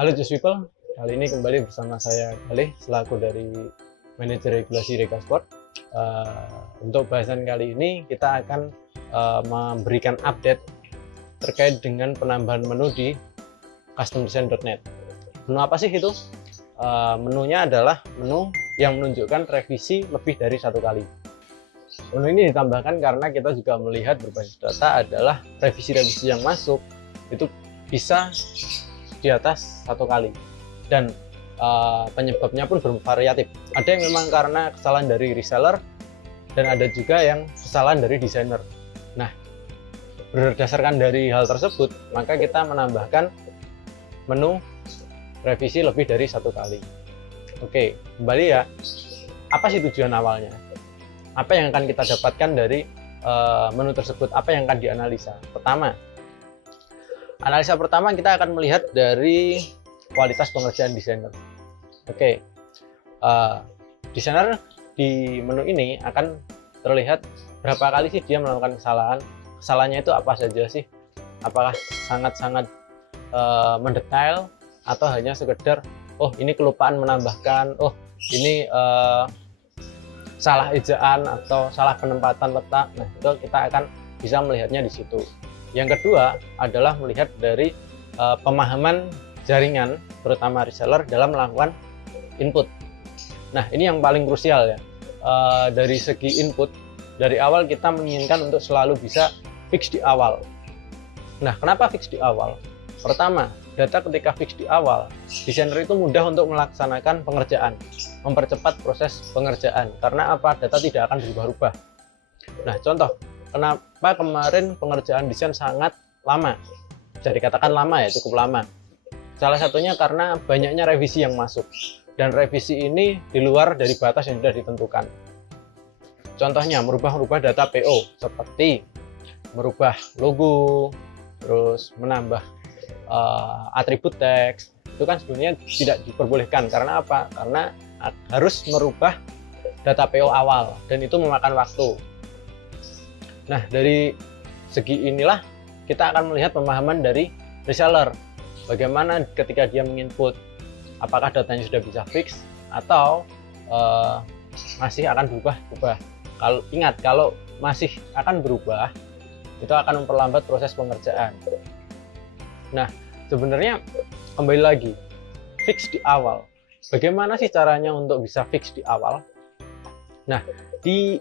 Halo Just People, kali ini kembali bersama saya Galih selaku dari Manajer Regulasi Regasport. Untuk bahasan kali ini kita akan memberikan update terkait dengan penambahan menu di customdesign.net. Menu apa sih itu? Menunya adalah menu yang menunjukkan revisi lebih dari satu kali. Menu ini ditambahkan karena kita juga melihat berbasis data adalah revisi-revisi yang masuk itu bisa di atas satu kali, dan penyebabnya pun bervariatif. Ada yang memang karena kesalahan dari reseller, dan ada juga yang kesalahan dari desainer. Nah, berdasarkan dari hal tersebut, maka kita menambahkan menu revisi lebih dari satu kali. Oke, kembali ya. Apa sih tujuan awalnya? Apa yang akan kita dapatkan dari menu tersebut? Apa yang akan dianalisa? Analisa pertama kita akan melihat dari kualitas pengerjaan desainer. Oke, desainer di menu ini akan terlihat berapa kali sih dia melakukan kesalahan. Kesalahannya itu apa saja sih? Apakah sangat-sangat mendetail atau hanya sekedar oh ini kelupaan menambahkan, oh ini salah ejaan atau salah penempatan letak. Nah, itu kita akan bisa melihatnya di situ. Yang kedua adalah melihat dari pemahaman jaringan, terutama reseller dalam melakukan input. Nah, ini yang paling krusial ya. Dari segi input, dari awal kita menginginkan untuk selalu bisa fix di awal. Nah, kenapa fix di awal? Pertama, data ketika fix di awal, desainer itu mudah untuk melaksanakan pengerjaan, mempercepat proses pengerjaan. Karena apa? Data tidak akan berubah-ubah. Nah, contoh, kenapa kemarin pengerjaan desain sangat lama? Bisa dikatakan lama ya, cukup lama. Salah satunya karena banyaknya revisi yang masuk. Dan revisi ini di luar dari batas yang sudah ditentukan. Contohnya, merubah data PO, seperti merubah logo, terus menambah atribut teks. Itu kan sebenarnya tidak diperbolehkan. Karena apa? Karena harus merubah data PO awal, dan itu memakan waktu. Nah, dari segi inilah kita akan melihat pemahaman dari reseller. Bagaimana ketika dia menginput, apakah datanya sudah bisa fix atau masih akan berubah-ubah. Kalau ingat, kalau masih akan berubah, itu akan memperlambat proses pengerjaan. Nah, sebenarnya kembali lagi, fix di awal. Bagaimana sih caranya untuk bisa fix di awal? Nah, di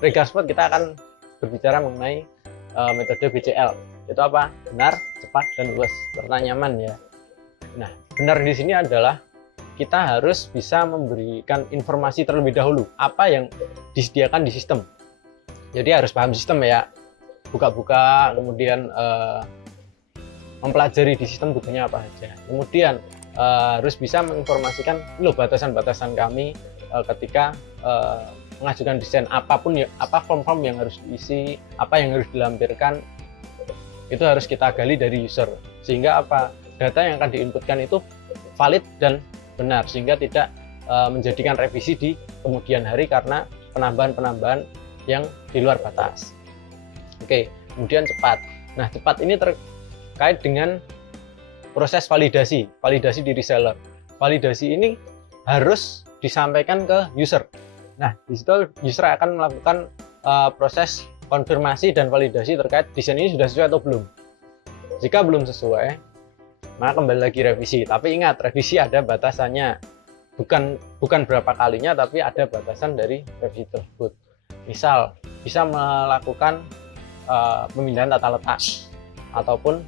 Regasport kita akan berbicara mengenai metode BCL. Itu apa? Benar, cepat, dan luas serta nyaman ya. Nah, benar di sini adalah kita harus bisa memberikan informasi terlebih dahulu apa yang disediakan di sistem. Jadi harus paham sistem ya. Buka-buka, kemudian mempelajari di sistem butuhnya apa saja. Kemudian harus bisa menginformasikan loh batasan-batasan kami ketika mengajukan desain, apapun ya, apa form-form yang harus diisi, apa yang harus dilampirkan, itu harus kita gali dari user, sehingga apa data yang akan diinputkan itu valid dan benar, sehingga tidak menjadikan revisi di kemudian hari karena penambahan-penambahan yang di luar batas. Oke, kemudian cepat. Nah, cepat ini terkait dengan proses validasi di reseller. Validasi ini harus disampaikan ke user. Nah, di situ user akan melakukan proses konfirmasi dan validasi terkait desain ini sudah sesuai atau belum. Jika belum sesuai, maka kembali lagi revisi. Tapi ingat, revisi ada batasannya. Bukan berapa kalinya, tapi ada batasan dari revisi tersebut. Misal, bisa melakukan pemindahan tata letak ataupun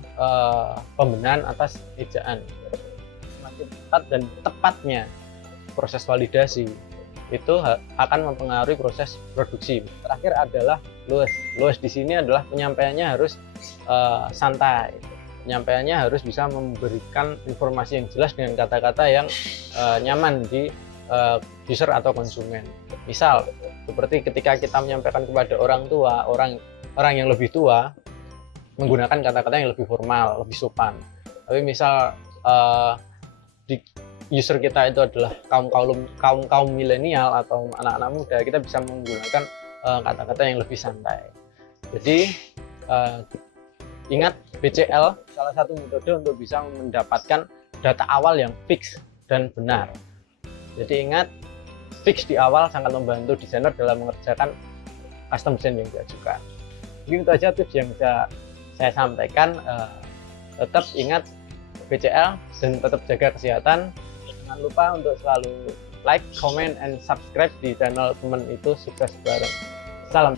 pembenahan atas ejaan. Semakin cepat dan tepatnya proses validasi itu akan mempengaruhi proses produksi. Terakhir adalah luas. Luas di sini adalah penyampaiannya harus santai. Penyampaiannya harus bisa memberikan informasi yang jelas dengan kata-kata yang nyaman di user atau konsumen. Misal, seperti ketika kita menyampaikan kepada orang tua, orang yang lebih tua, menggunakan kata-kata yang lebih formal, lebih sopan. Tapi misal di user kita itu adalah kaum milenial atau anak-anak muda, kita bisa menggunakan kata-kata yang lebih santai. Jadi ingat, BCL salah satu metode untuk bisa mendapatkan data awal yang fix dan benar. Jadi ingat, fix di awal sangat membantu desainer dalam mengerjakan custom design yang diajukan. Mungkin itu aja tips yang bisa saya sampaikan. Tetap ingat BCL dan tetap jaga kesehatan. Jangan lupa untuk selalu like, comment, and subscribe di channel Temen Itu Sukses Bareng. Salam.